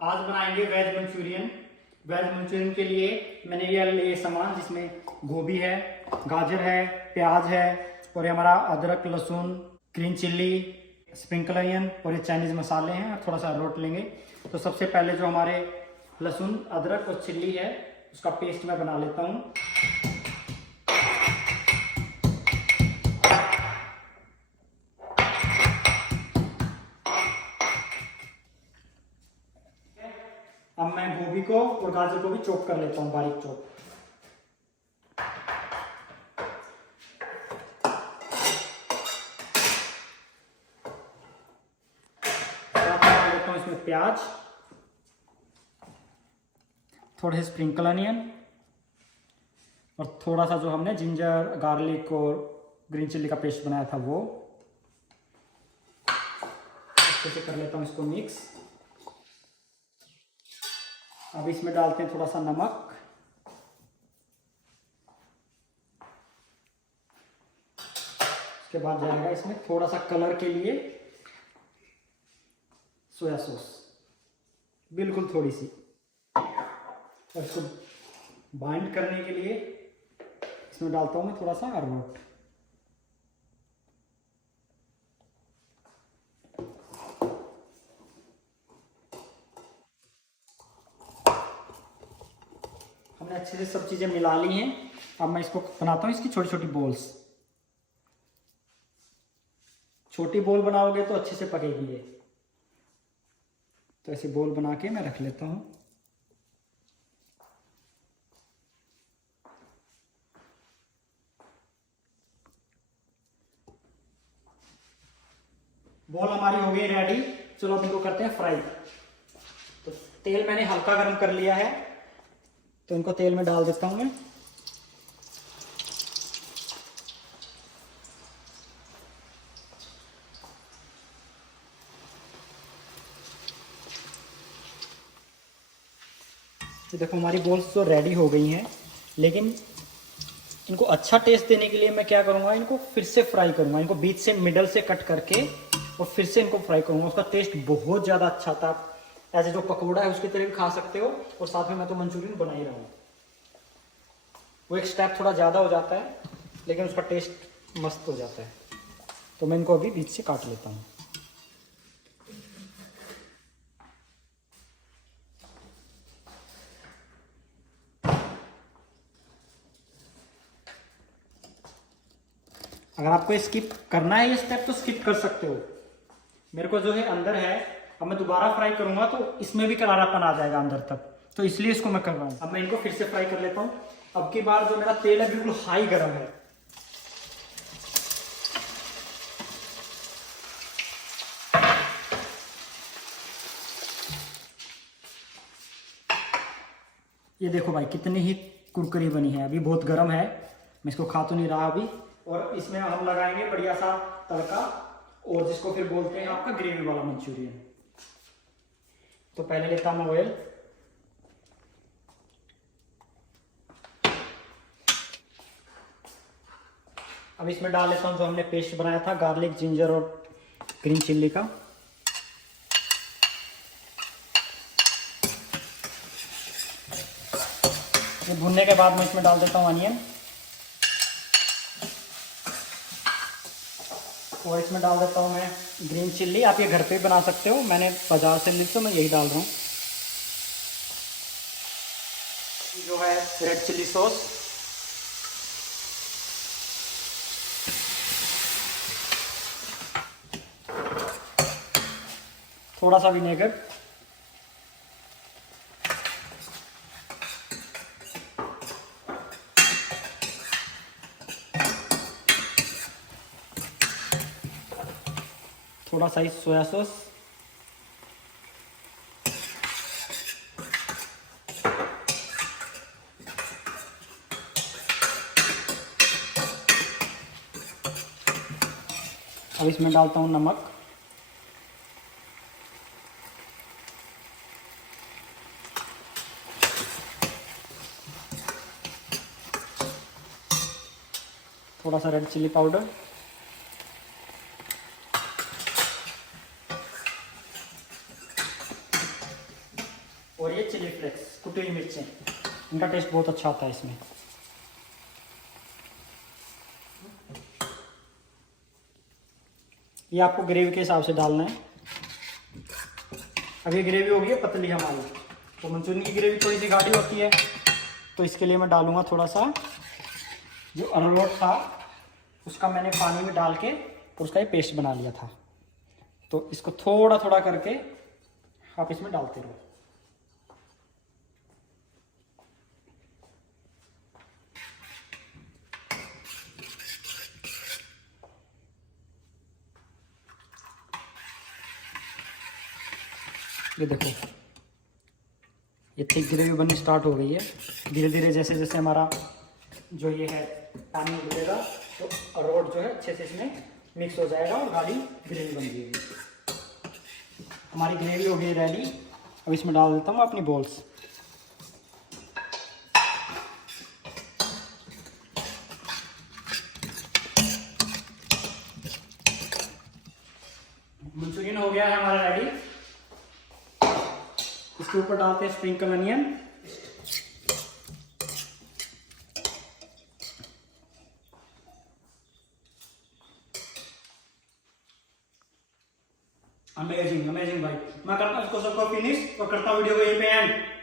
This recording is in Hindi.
आज बनाएंगे वेज मंचूरियन। वेज मंचूरियन के लिए मैंने ये सामान जिसमें गोभी है, गाजर है, प्याज है और ये हमारा अदरक, लहसुन, ग्रीन चिल्ली, स्प्रिंकल अनियन और ये चाइनीज मसाले हैं और थोड़ा सा अरारोट लेंगे। तो सबसे पहले जो हमारे लहसुन, अदरक और चिल्ली है उसका पेस्ट मैं बना लेता हूँ। अब मैं गोभी को और गाजर को भी चॉप कर लेता हूँ, बारीक चॉप। डाल लेता हूँ इसमें प्याज, थोड़े से स्प्रिंकल अनियन और थोड़ा सा जो हमने जिंजर, गार्लिक और ग्रीन चिल्ली का पेस्ट बनाया था वो। अच्छे से कर लेता हूँ इसको मिक्स। अब इसमें डालते हैं थोड़ा सा नमक, उसके बाद जाएगा इसमें थोड़ा सा कलर के लिए सोया सॉस, बिल्कुल थोड़ी सी। और इसको बाइंड करने के लिए इसमें डालता हूँ मैं थोड़ा सा अरारोट। हमने अच्छे से सब चीज़ें मिला ली हैं। अब मैं इसको बनाता हूँ इसकी छोटी छोटी बॉल्स। छोटी बॉल बनाओगे तो अच्छे से पकेगी ये। तो ऐसे बॉल बना के मैं रख लेता हूँ। बॉल हमारी हो गई रेडी। चलो अब इनको करते हैं फ्राई। तो तेल मैंने हल्का गर्म कर लिया है, तो इनको तेल में डाल देता हूँ मैं। ये देखो हमारी बॉल्स तो रेडी हो गई हैं, लेकिन इनको अच्छा टेस्ट देने के लिए मैं क्या करूँगा, इनको फिर से फ्राई करूँगा। इनको बीच से मिडल से कट करके और फिर से इनको फ्राई करूँगा। उसका टेस्ट बहुत ज़्यादा अच्छा था। ऐसे जो पकौड़ा है उसकी तरह भी खा सकते हो, और साथ में मैं तो मंचूरियन बना ही रहा हूँ। वो एक स्टेप थोड़ा ज़्यादा हो जाता है, लेकिन उसका टेस्ट मस्त हो जाता है। तो मैं इनको अभी बीच से काट लेता हूँ। अगर आपको स्किप करना है ये स्टेप तो स्किप कर सकते हो। मेरे को जो है अंदर है, अब मैं दोबारा फ्राई करूंगा तो इसमें भी करारापन आ जाएगा अंदर तक, तो इसलिए इसको मैं कर रहा हूँ। अब मैं इनको फिर से फ्राई कर लेता हूँ। अब की बार जो मेरा तेल है बिल्कुल हाई गर्म है। ये देखो भाई कितनी ही कुरकुरी बनी है। अभी बहुत गर्म है, मैं इसको खा तो नहीं रहा अभी। और इसमें हम लगाएंगे बढ़िया सा तड़का, और जिसको फिर बोलते हैं आपका ग्रेवी वाला मंचूरियन। तो पहले लेता हूँ ऑयल। अब इसमें डाल लेता हूँ जो हमने पेस्ट बनाया था गार्लिक, जिंजर और ग्रीन चिल्ली का। ये भुनने के बाद मैं इसमें डाल देता हूँ अनियन, और इसमें डाल देता हूँ मैं ग्रीन चिल्ली। आप ये घर पे बना सकते हो, मैंने बाजार से ली तो मैं यही डाल रहा हूँ। जो है रेड चिल्ली सॉस, थोड़ा सा विनेगर, थोड़ा सा ही सोया सॉस, अब इसमें डालता हूँ नमक, थोड़ा सा रेड चिल्ली पाउडर, और ये चिली फ्लेक्स, कुटी हुई मिर्चें, इनका टेस्ट बहुत अच्छा आता है इसमें। ये आपको ग्रेवी के हिसाब से डालना है। अब ये ग्रेवी होगी है पतली हमारी, तो मंचूरियन की ग्रेवी थोड़ी सी गाढ़ी होती है, तो इसके लिए मैं डालूंगा थोड़ा सा जो अरारोट था उसका मैंने पानी में डाल के और उसका ये पेस्ट बना लिया था, तो इसको थोड़ा थोड़ा करके आप इसमें डालते रहो। ये देखो ये थिक ग्रेवी बननी स्टार्ट हो गई है। धीरे धीरे जैसे जैसे हमारा जो ये है पानी उबलेगा तो अरारोट जो है अच्छे से इसमें मिक्स हो जाएगा और गाढ़ी ग्रेवी बन जाएगी। हमारी ग्रेवी हो गई रेडी। अब इसमें डाल देता हूँ अपनी बॉल्स। मंचूरियन हो गया है हमारा रेडी। इसके ऊपर डालते हैं स्प्रिंकल अनियन। अमेजिंग अमेजिंग भाई। मैं करता हूँ इसको सबको फिनिश और करता हूँ वीडियो को यहीं पे एंड।